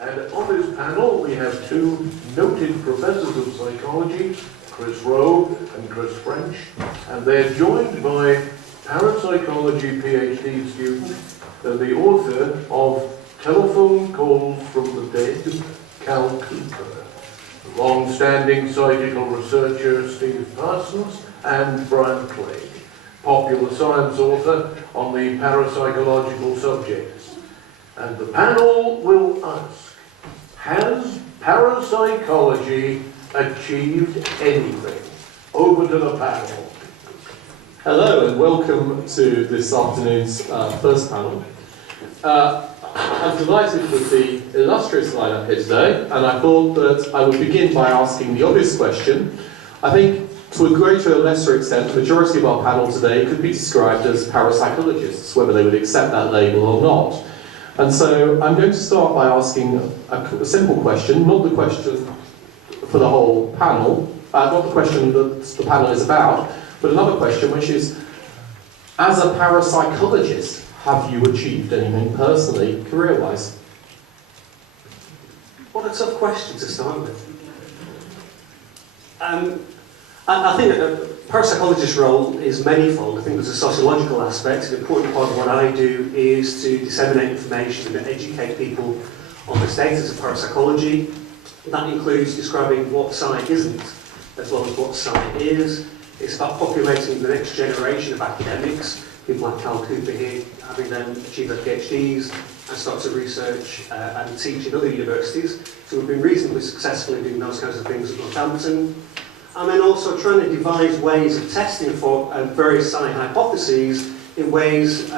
And on this panel we have two noted professors of psychology, Chris Rowe and Chris French, and they're joined by parapsychology PhD student and the author of Telephone Calls from the Dead, Cal Cooper, long-standing psychical researcher Steve Parsons, and Brian Clegg, popular science author on the parapsychological subjects. And the panel will ask, has parapsychology achieved anything? Over to the panel. Hello and welcome to this afternoon's first panel. I'm delighted with the illustrious lineup here today, and I thought that I would begin by asking the obvious question. I think to a greater or lesser extent, the majority of our panel today could be described as parapsychologists, whether they would accept that label or not. And so I'm going to start by asking a simple question, not the question for the whole panel, not the question that the panel is about, but another question, which is, as a parapsychologist, have you achieved anything personally, career-wise? What a tough question to start with. I think a parapsychologist's role is manifold. I think there's a sociological aspect. An important part of what I do is to disseminate information and educate people on the status of parapsychology. That includes describing what psi isn't, as well as what psi is. It's about populating the next generation of academics, people like Cal Cooper here, having them achieve their PhDs and start to research and teach in other universities. So we've been reasonably successful in doing those kinds of things at Northampton. And then also trying to devise ways of testing for various psi hypotheses in ways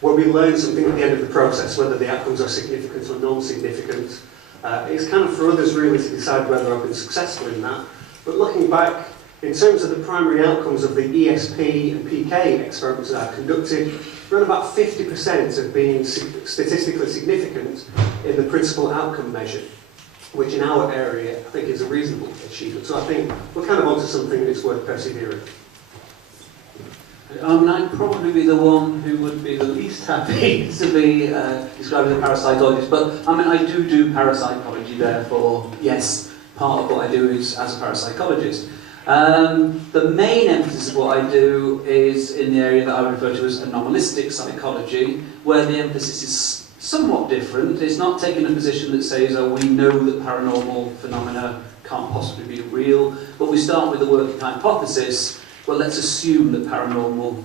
where we learn something at the end of the process, whether the outcomes are significant or non-significant. It's kind of for others really to decide whether I've been successful in that. But looking back, in terms of the primary outcomes of the ESP and PK experiments that I've conducted, around about 50% have been statistically significant in the principal outcome measure, which in our area I think is a reasonable achievement. So I think we're kind of onto something that's worth persevering. I'd probably be the one who would be the least happy to be described as a parapsychologist, but I do parapsychology, therefore, yes, part of what I do is as a parapsychologist. The main emphasis of what I do is in the area that I refer to as anomalistic psychology, where the emphasis is somewhat different. It's not taking a position that says, oh, we know that paranormal phenomena can't possibly be real, but we start with the working hypothesis. Well, let's assume that paranormal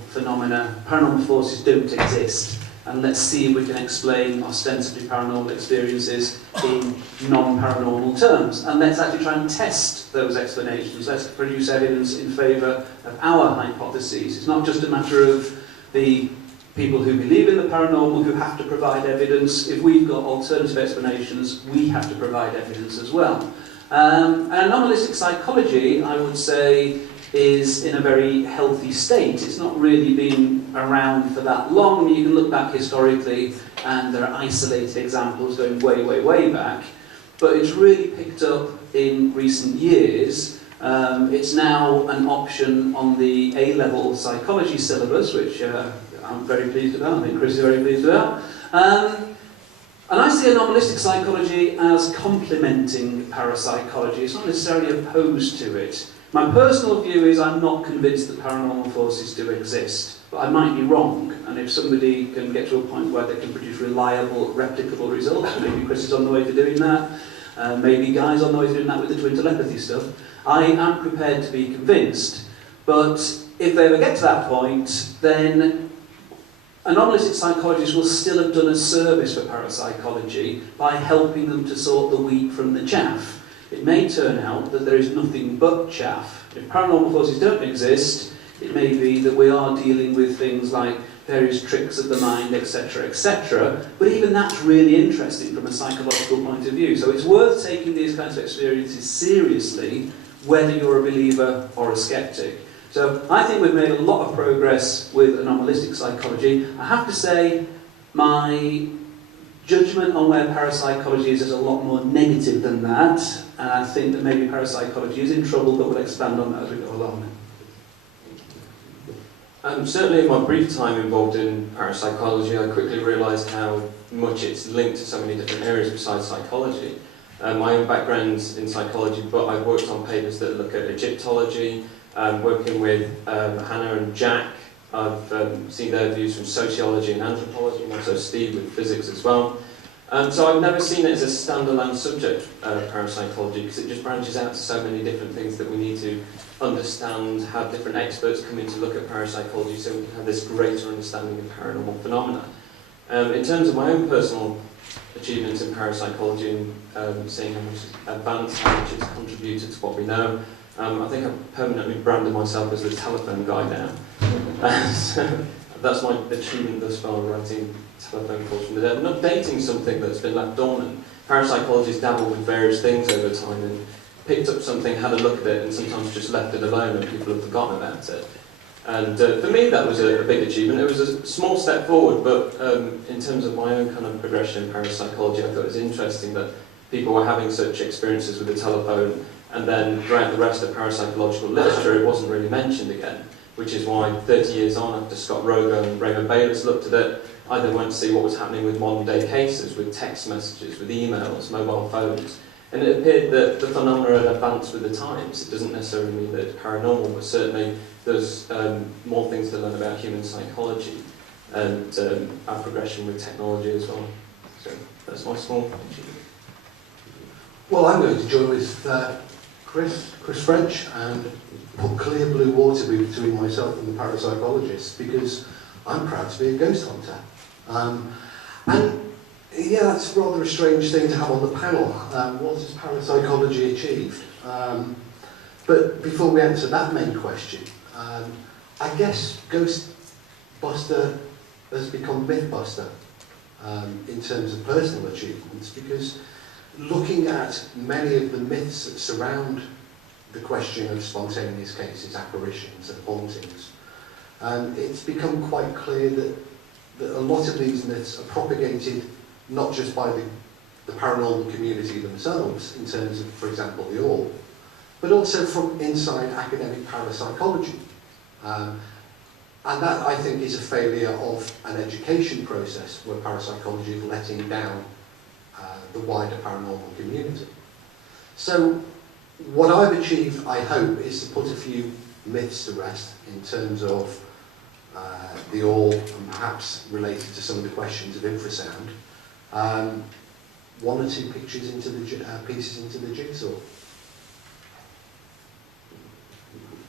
forces don't exist, and let's see if we can explain ostensibly paranormal experiences in non-paranormal terms. And let's actually try and test those explanations. Let's produce evidence in favour of our hypotheses. It's not just a matter of the people who believe in the paranormal who have to provide evidence. If we've got alternative explanations, we have to provide evidence as well. And anomalistic psychology, I would say, is in a very healthy state. It's not really been around for that long. You can look back historically and there are isolated examples going way, way, way back. But it's really picked up in recent years. It's now an option on the A-level psychology syllabus, which I'm very pleased about. I think Chris is very pleased about. And I see anomalistic psychology as complementing parapsychology. It's not necessarily opposed to it. My personal view is I'm not convinced that paranormal forces do exist, but I might be wrong, and if somebody can get to a point where they can produce reliable, replicable results, maybe Chris is on the way to doing that, maybe Guy's on the way to doing that with the twin telepathy stuff, I am prepared to be convinced. But if they ever get to that point, then anomalistic psychologists will still have done a service for parapsychology by helping them to sort the wheat from the chaff. It may turn out that there is nothing but chaff. If paranormal forces don't exist, it may be that we are dealing with things like various tricks of the mind, etc., etc. But even that's really interesting from a psychological point of view. So it's worth taking these kinds of experiences seriously, whether you're a believer or a skeptic. So I think we've made a lot of progress with anomalistic psychology. I have to say, my judgment on where parapsychology is a lot more negative than that, and I think that maybe parapsychology is in trouble, but we'll expand on that as we go along. Certainly in my brief time involved in parapsychology, I quickly realised how much it's linked to so many different areas besides psychology. My own background's in psychology, but I've worked on papers that look at Egyptology, working with Hannah and Jack. I've seen their views from sociology and anthropology, and also Steve with physics as well. So I've never seen it as a standalone subject, parapsychology, because it just branches out to so many different things that we need to understand, have different experts come in to look at parapsychology so we can have this greater understanding of paranormal phenomena. In terms of my own personal achievements in parapsychology and seeing how much advanced, how much it's contributed to what we know, I think I've permanently branded myself as the telephone guy now. So that's my achievement thus far, writing telephone calls from the dead, and updating something that's been left dormant. Parapsychologists dabble with various things over time and picked up something, had a look at it, and sometimes just left it alone and people have forgotten about it. And for me that was a big achievement. It was a small step forward, but in terms of my own kind of progression in parapsychology, I thought it was interesting that people were having such experiences with the telephone, and then throughout the rest of parapsychological literature it wasn't really mentioned again, which is why 30 years on, after Scott Rogo and Raymond Bayliss looked at it, I then went to see what was happening with modern day cases, with text messages, with emails, mobile phones. And it appeared that the phenomena had advanced with the times. It doesn't necessarily mean that it's paranormal, but certainly there's more things to learn about human psychology and our progression with technology as well. So that's my small achievement. Well, I'm going to join with Chris French and put clear blue water between myself and the parapsychologist, because I'm proud to be a ghost hunter. And yeah, that's rather a strange thing to have on the panel. What has parapsychology achieved? But before we answer that main question, I guess Ghostbuster has become Mythbuster in terms of personal achievements, because looking at many of the myths that surround the question of spontaneous cases, apparitions and hauntings, it's become quite clear that a lot of these myths are propagated not just by the paranormal community themselves, in terms of, for example, the All, but also from inside academic parapsychology. And that, I think, is a failure of an education process where parapsychology is letting down the wider paranormal community. So what I've achieved, I hope, is to put a few myths to rest in terms of the All, and perhaps related to some of the questions of infrasound. One or two pictures into the pieces into the jigsaw.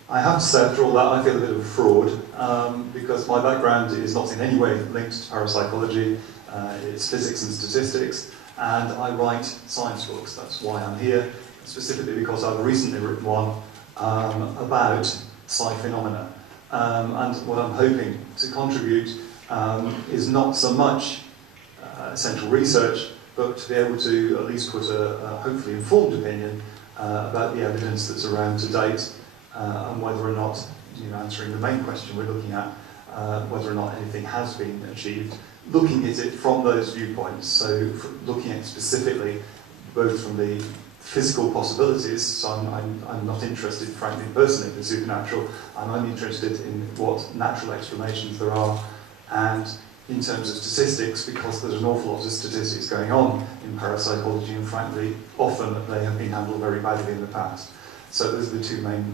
I have to say, after all that, I feel a bit of a fraud, because my background is not in any way linked to parapsychology. It's physics and statistics, and I write science books. That's why I'm here, specifically because I've recently written one about psi phenomena. And what I'm hoping to contribute is not so much essential research, but to be able to at least put a hopefully informed opinion about the evidence that's around to date, and whether or not, answering the main question we're looking at, whether or not anything has been achieved, looking at it from those viewpoints. So looking at it specifically both from the physical possibilities, so I'm not interested, frankly, personally, in the supernatural. I'm only interested in what natural explanations there are, and in terms of statistics, because there's an awful lot of statistics going on in parapsychology, and frankly, often they have been handled very badly in the past. So those are the two main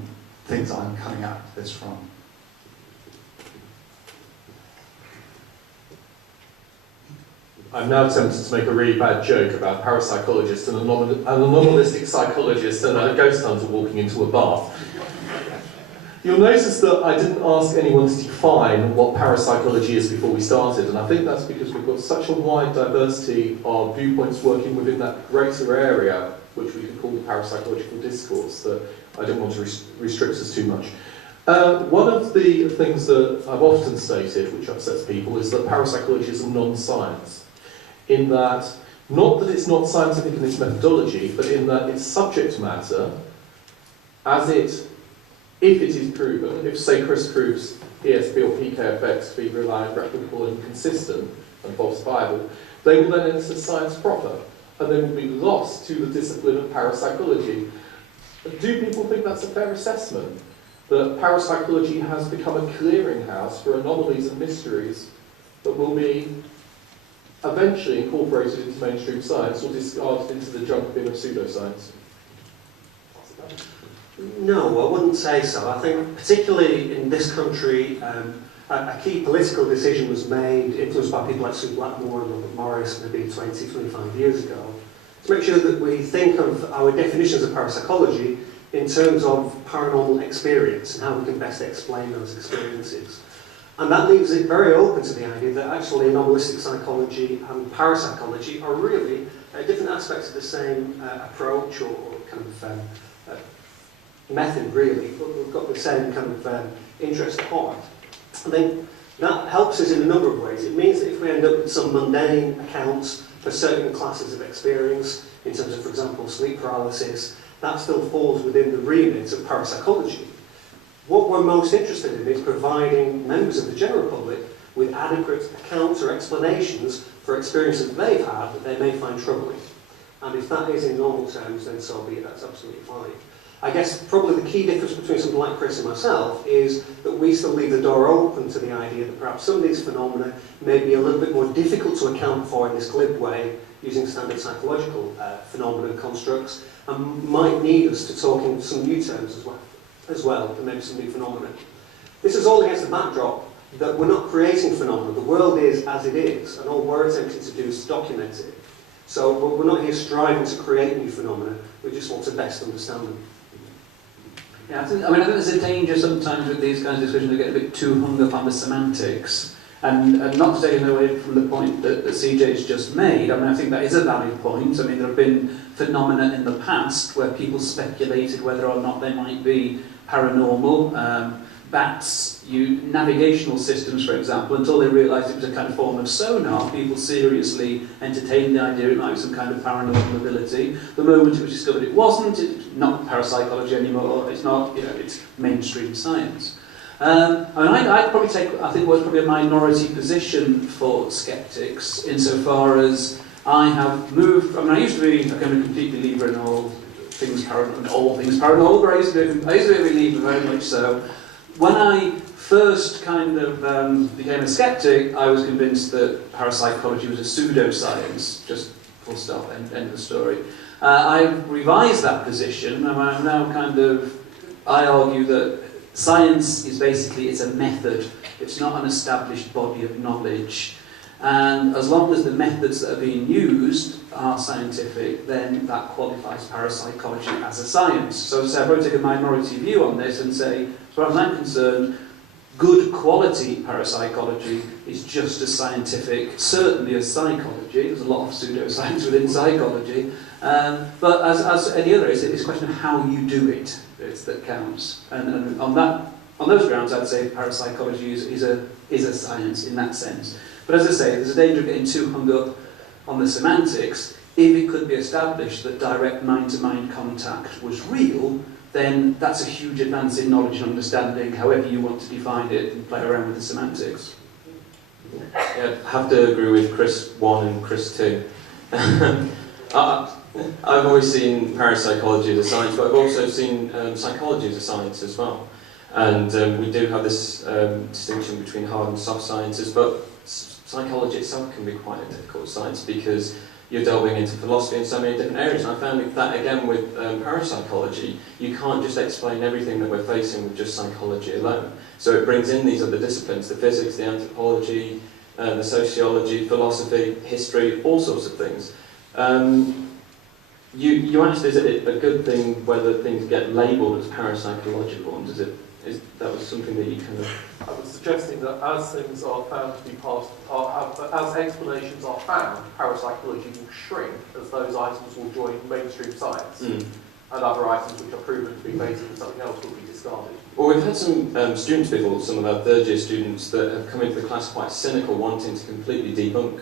things I'm coming at this from. I'm now tempted to make a really bad joke about parapsychologists and an anomalistic psychologist and a ghost hunter walking into a bath. You'll notice that I didn't ask anyone to define what parapsychology is before we started, and I think that's because we've got such a wide diversity of viewpoints working within that greater area, which we could call the parapsychological discourse, that I didn't want to restrict us too much. One of the things that I've often stated, which upsets people, is that parapsychology is a non-science. In that, not that it's not scientific in its methodology, but in that its subject matter, if it is proven, if say Chris proves ESP or PK effects to be reliant, replicable and consistent and falsifiable, they will then enter science proper, and they will be lost to the discipline of parapsychology. Do people think that's a fair assessment? that parapsychology has become a clearinghouse for anomalies and mysteries that will be eventually incorporated into mainstream science or discarded into the junk bin of pseudoscience? No, I wouldn't say so. I think particularly in this country, a key political decision was made, influenced by people like Sue Blackmore and Robert Morris maybe 20, 25 years ago, to make sure that we think of our definitions of parapsychology in terms of paranormal experience and how we can best explain those experiences. And that leaves it very open to the idea that actually anomalistic psychology and parapsychology are really different aspects of the same approach or kind of method, really, but we've got the same kind of interest at heart. I think that helps us in a number of ways. It means that if we end up with some mundane accounts for certain classes of experience, in terms of, for example, sleep paralysis, that still falls within the remit of parapsychology. What we're most interested in is providing members of the general public with adequate accounts or explanations for experiences that they've had that they may find troubling. And if that is in normal terms, then so be it, that's absolutely fine. I guess probably the key difference between somebody like Chris and myself is that we still leave the door open to the idea that perhaps some of these phenomena may be a little bit more difficult to account for in this glib way, using standard psychological phenomena constructs, and might need us to talk in some new terms as well, and maybe some new phenomena. This is all against the backdrop that we're not creating phenomena. The world is as it is, and all we're attempting to do is to document it. So we're not here striving to create new phenomena, we just want to best understand them. Yeah, I think there's a danger sometimes with these kinds of discussions to get a bit too hung up on the semantics. And not to take away from the point that CJ's just made, I think that is a valid point. There have been phenomena in the past where people speculated whether or not they might be paranormal. Bats, navigational systems, for example, until they realised it was a kind of form of sonar, people seriously entertained the idea it might be some kind of paranormal ability. The moment it was discovered it wasn't, it's not parapsychology anymore, it's not, it's mainstream science. I'd probably take, I think, what's probably a minority position for skeptics, insofar as I have moved, I used to be a kind of complete believer in all things paranormal, but I used to be a believer very much so. When I first kind of became a skeptic, I was convinced that parapsychology was a pseudoscience, just full stop, end of the story. I've revised that position, and I'm now I argue that science is basically, it's a method, it's not an established body of knowledge. And as long as the methods that are being used are scientific, then that qualifies parapsychology as a science. So I'd probably take a minority view on this and say, as far as I'm concerned, good quality parapsychology is just as scientific, certainly as psychology. There's a lot of pseudoscience within psychology. But as any other, it's a question of how you do it that counts. And on those grounds, I'd say parapsychology is a science in that sense. But as I say, there's a danger of getting too hung up on the semantics. If it could be established that direct mind-to-mind contact was real, then that's a huge advance in knowledge and understanding, however you want to define it, and play around with the semantics. Yeah, I have to agree with Chris 1 and Chris 2. I've always seen parapsychology as a science, but I've also seen psychology as a science as well. And we do have this distinction between hard and soft sciences, but psychology itself can be quite a difficult science because you're delving into philosophy in so many different areas. And I found that again with parapsychology, you can't just explain everything that we're facing with just psychology alone. So it brings in these other disciplines, the physics, the anthropology, the sociology, philosophy, history, all sorts of things. You asked, is it a good thing whether things get labelled as parapsychological, and that was something that you kind of... I was suggesting that as things are found to be as explanations are found, parapsychology will shrink as those items will join mainstream science, and other items which are proven to be based on something else will be discarded. Well, we've had some students before, some of our third-year students, that have come into the class quite cynical, wanting to completely debunk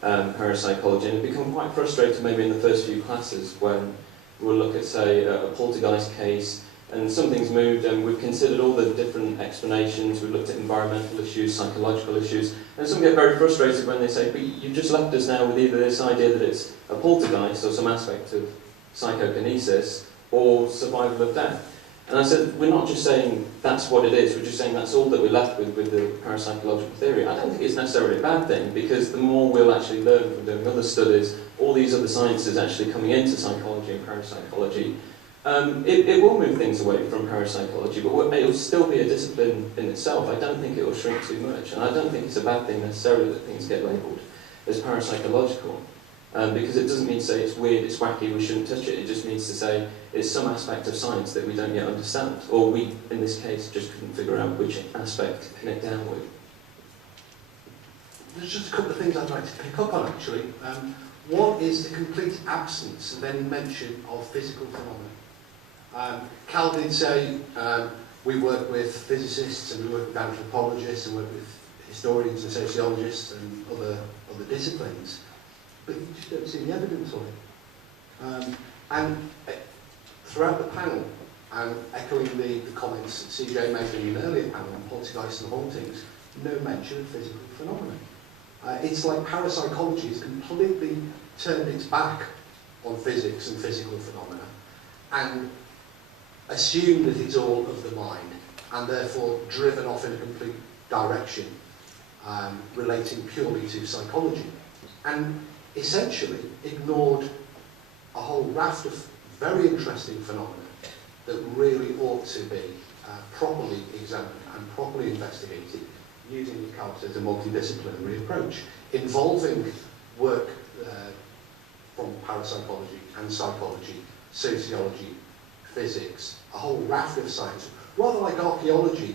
parapsychology, and have become quite frustrated maybe in the first few classes when we'll look at, say, a poltergeist case, and something's moved, and we've considered all the different explanations, we've looked at environmental issues, psychological issues, and some get very frustrated when they say, but you've just left us now with either this idea that it's a poltergeist or some aspect of psychokinesis or survival of death. And I said, we're not just saying that's what it is, we're just saying that's all that we're left with the parapsychological theory. I don't think it's necessarily a bad thing, because the more we'll actually learn from doing other studies, all these other sciences actually coming into psychology and parapsychology, it will move things away from parapsychology, but it will still be a discipline in itself. I don't think it will shrink too much, and I don't think it's a bad thing necessarily that things get labelled as parapsychological, because it doesn't mean to say it's weird, it's wacky, we shouldn't touch it. It just means to say it's some aspect of science that we don't yet understand, or we, in this case, just couldn't figure out which aspect to connect down with. There's just a couple of things I'd like to pick up on, actually. One is the complete absence of any mention of physical phenomena. Cal did say we work with physicists and we work with anthropologists and work with historians and sociologists and other disciplines, but you just don't see the evidence of it. And throughout the panel, and echoing the comments that CJ made in an earlier panel on poltergeists and hauntings, no mention of physical phenomena. It's like parapsychology has completely turned its back on physics and physical phenomena and assumed that it's all of the mind and therefore driven off in a complete direction relating purely to psychology, and essentially ignored a whole raft of very interesting phenomena that really ought to be properly examined and properly investigated using what Cal says a multidisciplinary approach, involving work from parapsychology and psychology, sociology, physics, a whole raft of science. Rather like archaeology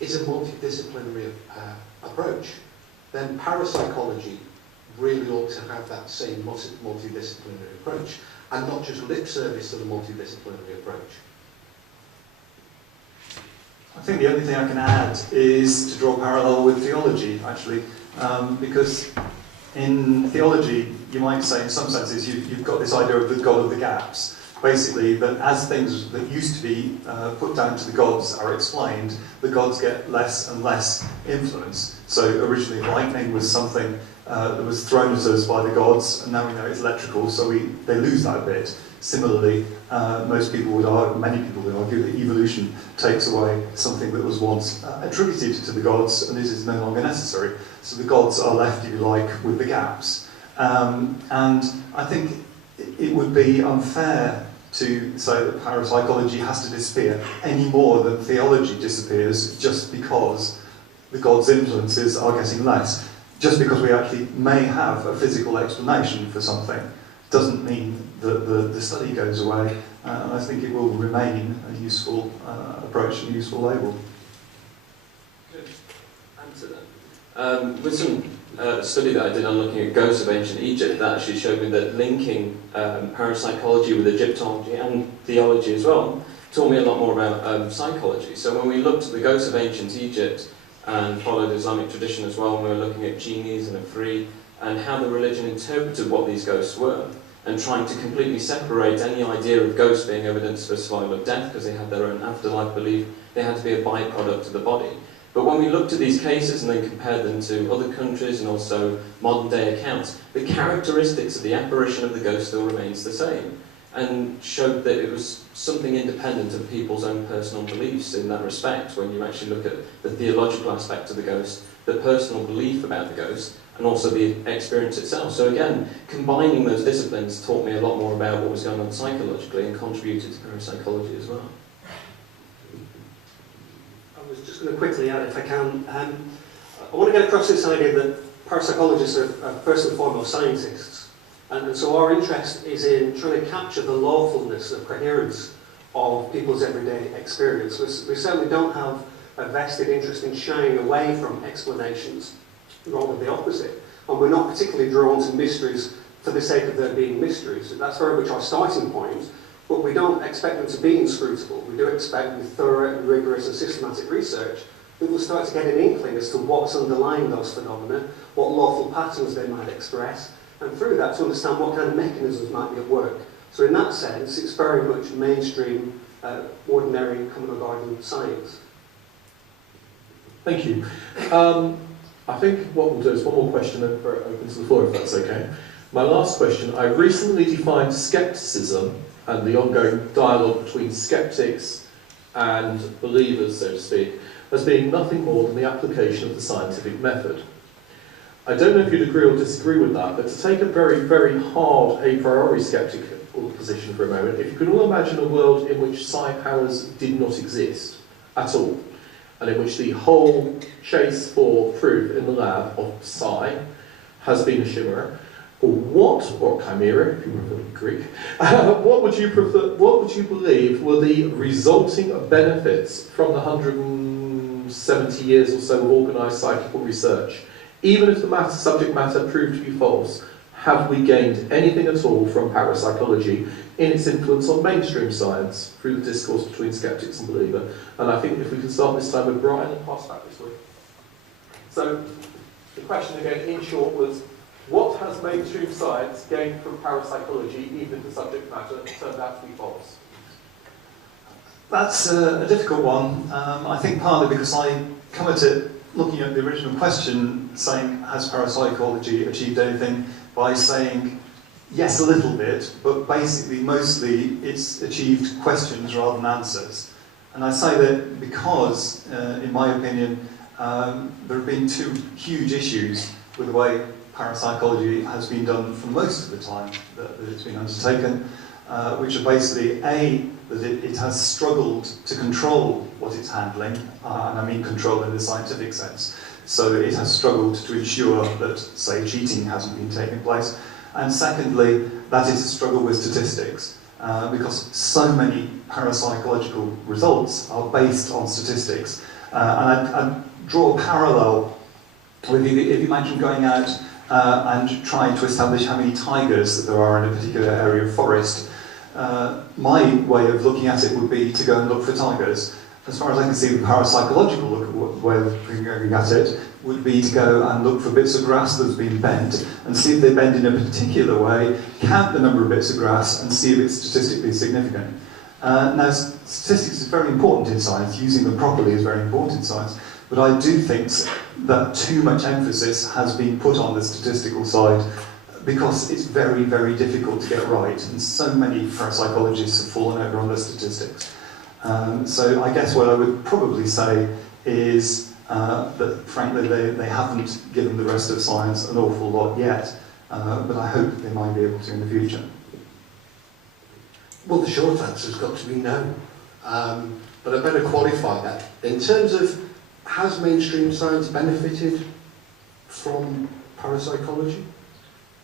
is a multidisciplinary approach, then parapsychology really ought to have that same multidisciplinary approach, and not just lip service to the multidisciplinary approach. I think the only thing I can add is to draw a parallel with theology, actually, because in theology, you might say, in some senses, you've got this idea of the God of the gaps. Basically, that as things that used to be put down to the gods are explained, the gods get less and less influence. So originally, lightning was something that was thrown at us by the gods, and now we know it's electrical, so they lose that bit. Similarly, many people would argue that evolution takes away something that was once attributed to the gods, and this is no longer necessary. So the gods are left, if you like, with the gaps. And I think it would be unfair to say that parapsychology has to disappear any more than theology disappears just because the gods' influences are getting less. Just because we actually may have a physical explanation for something doesn't mean that the study goes away, and I think it will remain a useful approach and a useful label. Good. Answer that. With some study that I did on looking at ghosts of ancient Egypt, that actually showed me that linking parapsychology with Egyptology and theology as well taught me a lot more about psychology. So when we looked at the ghosts of ancient Egypt and followed Islamic tradition as well, and we were looking at genies and Afri and how the religion interpreted what these ghosts were, and trying to completely separate any idea of ghosts being evidence for survival of death because they had their own afterlife belief, they had to be a byproduct of the body. But when we looked at these cases and then compared them to other countries and also modern day accounts, the characteristics of the apparition of the ghost still remains the same, and showed that it was something independent of people's own personal beliefs in that respect. When you actually look at the theological aspect of the ghost, the personal belief about the ghost, and also the experience itself. So again, combining those disciplines taught me a lot more about what was going on psychologically and contributed to parapsychology as well. I was just going to quickly add, if I can, I want to get across this idea that parapsychologists are first and foremost scientists. And so our interest is in trying to capture the lawfulness of coherence of people's everyday experience. We certainly don't have a vested interest in shying away from explanations, rather the opposite. And we're not particularly drawn to mysteries for the sake of there being mysteries. That's very much our starting point, but we don't expect them to be inscrutable. We do expect, with thorough and rigorous and systematic research, that we'll start to get an inkling as to what's underlying those phenomena, what lawful patterns they might express, and through that to understand what kind of mechanisms might be at work. So in that sense, it's very much mainstream, ordinary, common garden science. Thank you. I think what we'll do is one more question and we're open to the floor, if that's okay. My last question, I recently defined skepticism and the ongoing dialogue between skeptics and believers, so to speak, as being nothing more than the application of the scientific method. I don't know if you'd agree or disagree with that, but to take a very, very hard a priori skeptical position for a moment, if you could all imagine a world in which psi powers did not exist at all, and in which the whole chase for proof in the lab of psi has been a chimera, or chimera, if you prefer Greek, what would you believe were the resulting benefits from the 170 years or so of organised psychical research? Even if the subject matter proved to be false, have we gained anything at all from parapsychology in its influence on mainstream science through the discourse between skeptics and believer? And I think if we can start this time with Brian and pass back this way. So the question again, in short, was what has mainstream science gained from parapsychology, even if the subject matter turned out to be false? That's a difficult one. I think partly because I come at it looking at the original question, saying, has parapsychology achieved anything, by saying, yes, a little bit, but basically, mostly, it's achieved questions rather than answers. And I say that because, in my opinion, there have been two huge issues with the way parapsychology has been done for most of the time that it's been undertaken, which are basically, A, that it has struggled to control what it's handling, and I mean control in the scientific sense. So it has struggled to ensure that, say, cheating hasn't been taking place. And secondly, that is a struggle with statistics, because so many parapsychological results are based on statistics. And I draw a parallel with, if you imagine going out and trying to establish how many tigers that there are in a particular area of forest, my way of looking at it would be to go and look for tigers. As far as I can see, the parapsychological way of looking at it would be to go and look for bits of grass that's been bent and see if they bend in a particular way, count the number of bits of grass and see if it's statistically significant. Now, statistics is very important in science, using them properly is very important in science, but I do think that too much emphasis has been put on the statistical side because it's very, very difficult to get right, and so many parapsychologists have fallen over on the statistics. So I guess what I would probably say is that frankly they haven't given the rest of science an awful lot yet, but I hope they might be able to in the future. Well, the short answer's got to be no. But I better qualify that. In terms of, has mainstream science benefited from parapsychology?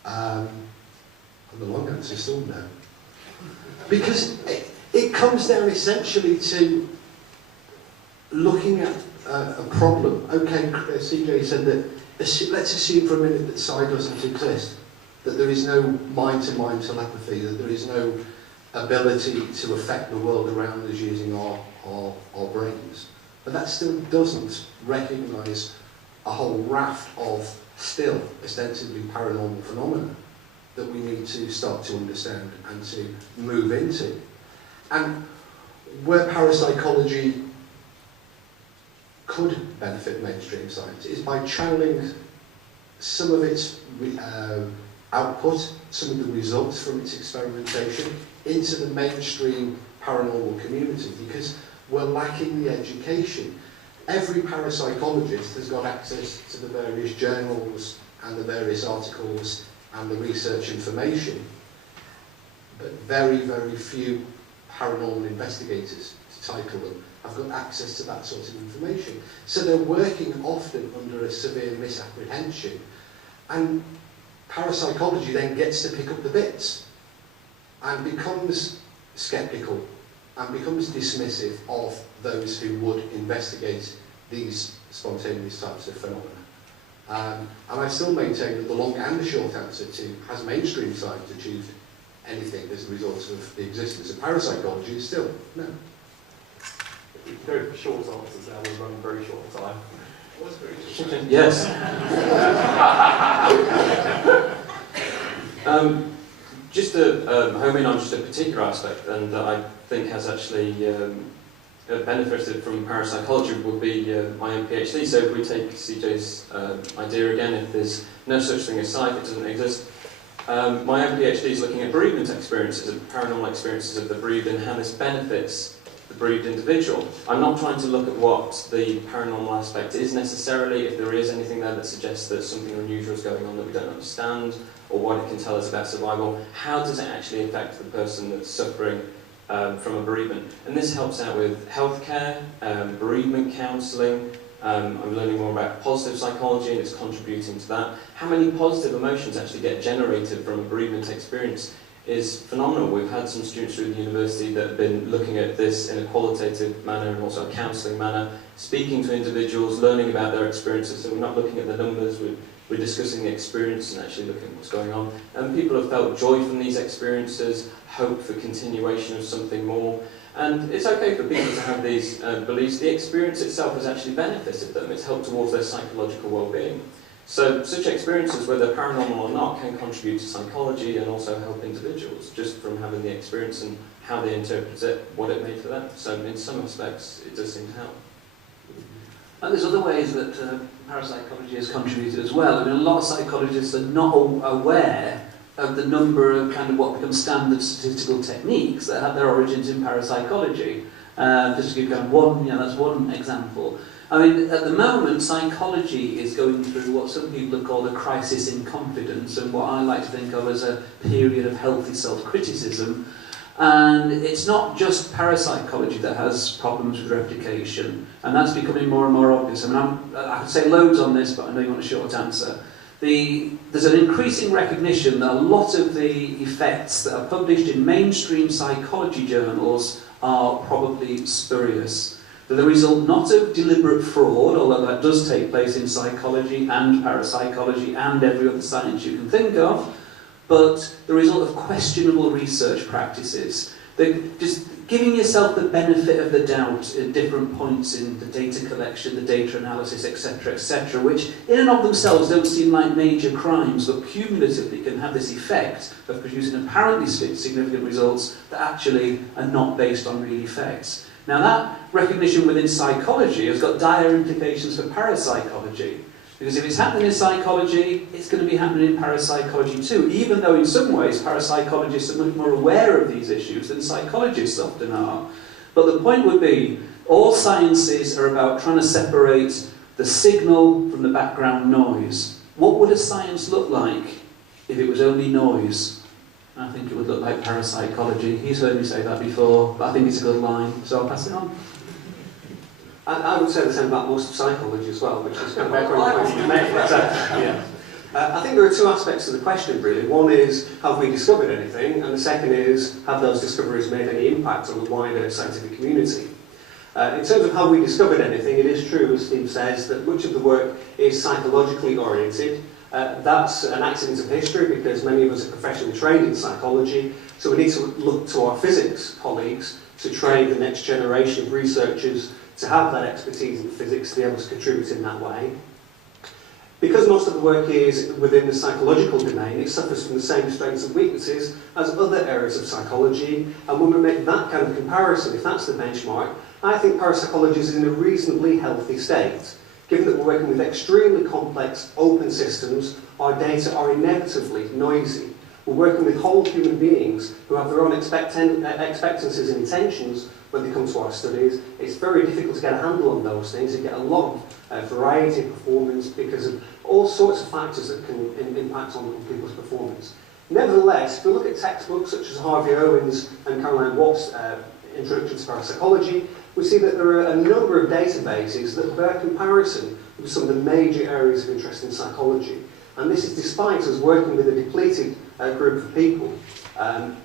And the long answer is still no. Because it comes down essentially to looking at a problem. Okay, CJ said that, let's assume for a minute that psi doesn't exist, that there is no mind-to-mind telepathy, that there is no ability to affect the world around us using our brains. But that still doesn't recognise a whole raft of still ostensibly paranormal phenomena that we need to start to understand and to move into. And where parapsychology could benefit mainstream science is by channeling some of its output, some of the results from its experimentation into the mainstream paranormal community, because we're lacking the education. Every parapsychologist has got access to the various journals and the various articles and the research information, but very, very few paranormal investigators, to title them, have got access to that sort of information. So they're working often under a severe misapprehension, and parapsychology then gets to pick up the bits and becomes sceptical and becomes dismissive of those who would investigate these spontaneous types of phenomena. And I still maintain that the long and the short answer to has mainstream science achieved anything as a result of the existence of parapsychology is still no. We can go for short answers now, we're running very short on time. Yes. Just to home in on just a particular aspect, and that I think has actually benefited from parapsychology would be my own PhD. So if we take CJ's idea again, if there's no such thing as psych, it doesn't exist. My own PhD is looking at bereavement experiences and paranormal experiences of the bereaved and how this benefits the bereaved individual. I'm not trying to look at what the paranormal aspect is necessarily, if there is anything there that suggests that something unusual is going on that we don't understand, or what it can tell us about survival. How does it actually affect the person that's suffering from a bereavement? And this helps out with healthcare, bereavement counselling. I'm learning more about positive psychology and it's contributing to that. How many positive emotions actually get generated from a bereavement experience is phenomenal. We've had some students through the university that have been looking at this in a qualitative manner and also a counselling manner, speaking to individuals, learning about their experiences. So we're not looking at the numbers, we're discussing the experience and actually looking at what's going on. And people have felt joy from these experiences, hope for continuation of something more. And it's okay for people to have these beliefs. The experience itself has actually benefited them. It's helped towards their psychological well-being. So such experiences, whether paranormal or not, can contribute to psychology and also help individuals just from having the experience and how they interpret it, what it made for them. So in some aspects, it does seem to help. And there's other ways that parapsychology has contributed as well. I mean, a lot of psychologists are not aware of the number of kind of what become standard statistical techniques that have their origins in parapsychology. Just to give kind of one, that's one example. I mean, at the moment, psychology is going through what some people have called a crisis in confidence, and what I like to think of as a period of healthy self-criticism. And it's not just parapsychology that has problems with replication, and that's becoming more and more obvious. I mean, I could say loads on this, but I know you want a short answer. There's an increasing recognition that a lot of the effects that are published in mainstream psychology journals are probably spurious. They're the result not of deliberate fraud, although that does take place in psychology and parapsychology and every other science you can think of, but the result of questionable research practices. They're just giving yourself the benefit of the doubt at different points in the data collection, the data analysis, etc., which in and of themselves don't seem like major crimes, but cumulatively can have this effect of producing apparently significant results that actually are not based on real effects. Now that recognition within psychology has got dire implications for parapsychology. Because if it's happening in psychology, it's going to be happening in parapsychology too, even though in some ways parapsychologists are much more aware of these issues than psychologists often are. But the point would be, all sciences are about trying to separate the signal from the background noise. What would a science look like if it was only noise? I think it would look like parapsychology. He's heard me say that before, but I think it's a good line, so I'll pass it on. I would say the same about most of psychology as well, which is kind of echoing the point you made. Yeah. I think there are two aspects to the question, really. One is, have we discovered anything? And the second is, have those discoveries made any impact on the wider scientific community? In terms of have we discovered anything, it is true, as Steve says, that much of the work is psychologically oriented. That's an accident of history because many of us are professionally trained in psychology, so we need to look to our physics colleagues to train the next generation of researchers to have that expertise in physics to be able to contribute in that way. Because most of the work is within the psychological domain, it suffers from the same strengths and weaknesses as other areas of psychology, and when we make that kind of comparison, if that's the benchmark, I think parapsychology is in a reasonably healthy state. Given that we're working with extremely complex open systems, our data are inevitably noisy. We're working with whole human beings who have their own expectancies and intentions when they come to our studies. It's very difficult to get a handle on those things. You get a lot of variety of performance because of all sorts of factors that can impact on people's performance. Nevertheless, if we look at textbooks such as Harvey Owen's and Caroline Watt's Introduction to Parapsychology, we see that there are a number of databases that bear comparison with some of the major areas of interest in psychology. And this is despite us working with a depleted group of people.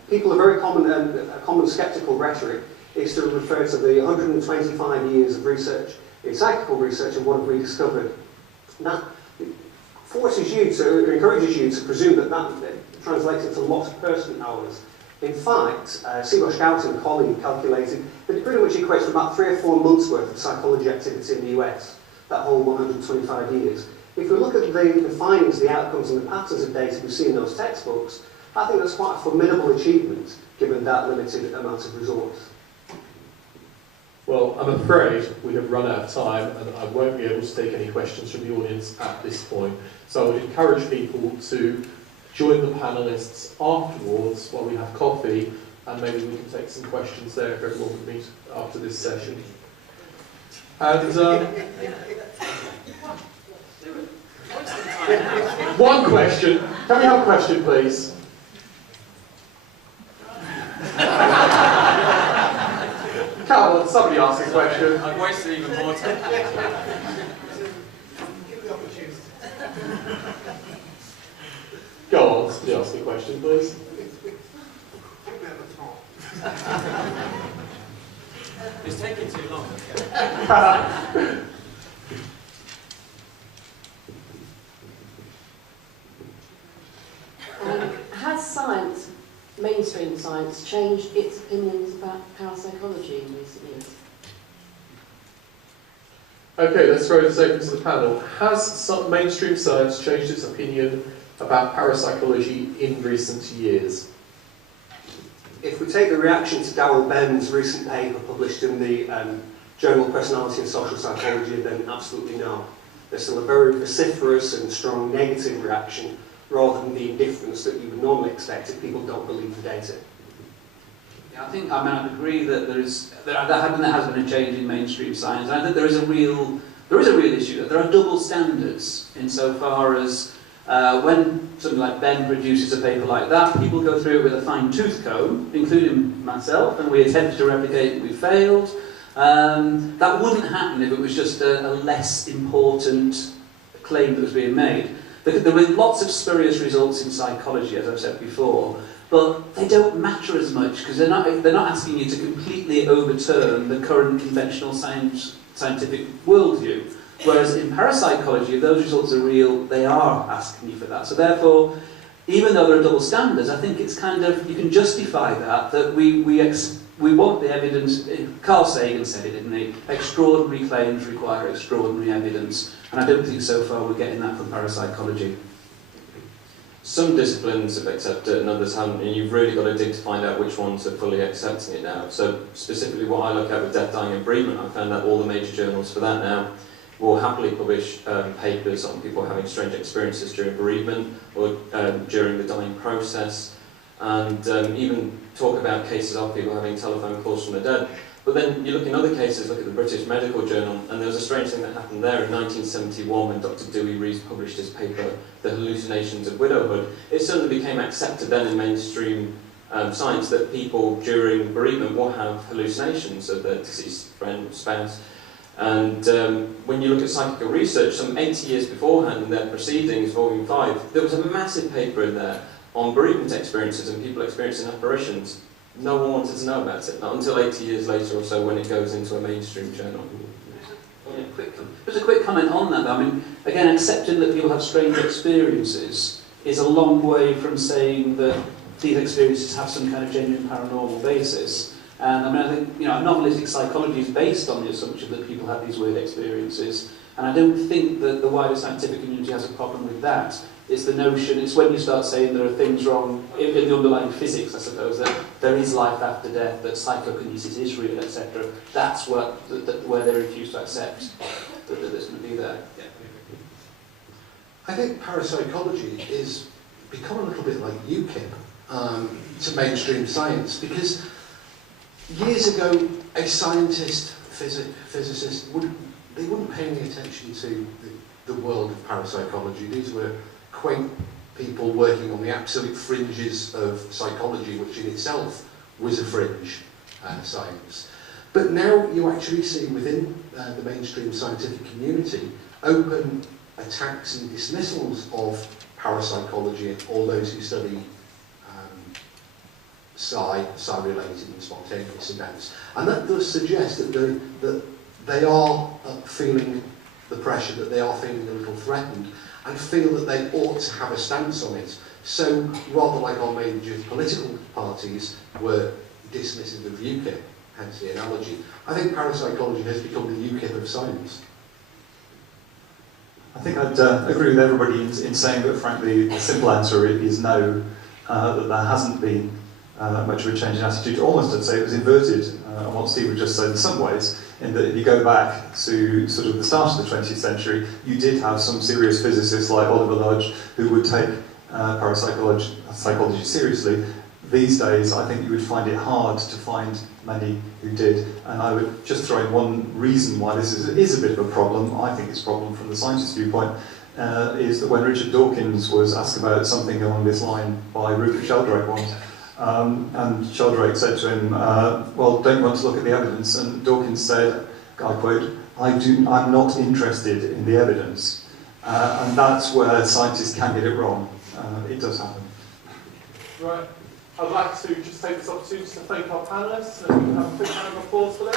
People are very common, a common skeptical rhetoric is to refer to the 125 years of research in psychical research and what have we discovered. That forces you to, encourages you to presume that that translates into lots of person hours. In fact, Seabosh Gout and a colleague calculated that it pretty much equates to about 3 or 4 months' worth of psychology activity in the US, that whole 125 years. If we look at the findings, the outcomes and the patterns of data we see in those textbooks, I think that's quite a formidable achievement given that limited amount of resource. Well, I'm afraid we have run out of time and I won't be able to take any questions from the audience at this point. So I would encourage people to join the panellists afterwards while we have coffee and maybe we can take some questions there if everyone would meet after this session. And one question. Can we have a question, please? Come on, somebody ask a question. I've wasted even more time. Go on, somebody ask a question, please. It's taking too long. Has science, mainstream science, changed its opinions about parapsychology in recent years? Okay, let's throw this open to the panel. Has some mainstream science changed its opinion about parapsychology in recent years? If we take the reaction to Darrell Ben's recent paper published in the Journal of Personality and Social Psychology, then absolutely no. There's still a very vociferous and strong negative reaction, rather than the indifference that you would normally expect if people don't believe the data. Yeah, I agree that there has been a change in mainstream science. And I think there is a real issue that there are double standards insofar as when something like Ben produces a paper like that, people go through it with a fine-tooth comb, including myself, and we attempted to replicate and we failed. That wouldn't happen if it was just a less important claim that was being made. There were lots of spurious results in psychology, as I've said before, but they don't matter as much because they're not asking you to completely overturn the current conventional scientific worldview. Whereas in parapsychology, if those results are real, they are asking you for that. So therefore, even though there are double standards, I think it's kind of, you can justify that we want the evidence. Carl Sagan said it, didn't he? Extraordinary claims require extraordinary evidence. And I don't think so far we're getting that from parapsychology. Some disciplines have accepted it and others haven't, and you've really got to dig to find out which ones are fully accepting it now. So specifically what I look at with death, dying and bereavement, I found that all the major journals for that now will happily publish papers on people having strange experiences during bereavement or during the dying process, and even talk about cases of people having telephone calls from the dead. But then you look in other cases, look at the British Medical Journal, and there was a strange thing that happened there in 1971 when Dr. Dewey Rees published his paper, The Hallucinations of Widowhood. It suddenly became accepted then in mainstream science that people during bereavement will have hallucinations of their deceased friend, spouse. And when you look at psychical research, some 80 years beforehand in their proceedings, volume 5, there was a massive paper in there on bereavement experiences and people experiencing apparitions. No one wanted to know about it, not until 80 years later or so when it goes into a mainstream journal. Just a quick comment on that. I mean, again, accepting that people have strange experiences is a long way from saying that these experiences have some kind of genuine paranormal basis. And I mean, I think, novelistic psychology is based on the assumption that people have these weird experiences. And I don't think that the wider scientific community has a problem with that. It's the notion, it's when you start saying there are things wrong in the underlying physics, I suppose, that there is life after death, that psychokinesis is real, etc. That's where they refuse to accept that there's going to be there. Yeah. I think parapsychology is become a little bit like UKIP to mainstream science, because years ago a scientist, physicist, they wouldn't pay any attention to the world of parapsychology. These were quaint people working on the absolute fringes of psychology, which in itself was a fringe science. But now you actually see within the mainstream scientific community open attacks and dismissals of parapsychology and all those who study psi-related and spontaneous events. And that does suggest that they are feeling the pressure, that they are feeling a little threatened, and feel that they ought to have a stance on it. So, rather like our major political parties were dismissive of UKIP, hence the analogy, I think parapsychology has become the UKIP of science. I think I'd agree with everybody in saying that, frankly, the simple answer is no, that there hasn't been much of a change in attitude. Almost, I'd say it was inverted on what Steve just said in some ways, in that if you go back to sort of the start of the 20th century, you did have some serious physicists like Oliver Lodge who would take parapsychology seriously. these days, I think you would find it hard to find many who did. And I would just throw in one reason why this is a bit of a problem. I think it's a problem from the scientist's viewpoint, is that when Richard Dawkins was asked about something along this line by Rupert Sheldrake once, and Sheldrake said to him, well, don't you want to look at the evidence? And Dawkins said, I quote, I'm not interested in the evidence. And that's where scientists can get it wrong. It does happen. Right. I'd like to just take this opportunity to thank our panellists, and we can have a quick round of applause for them.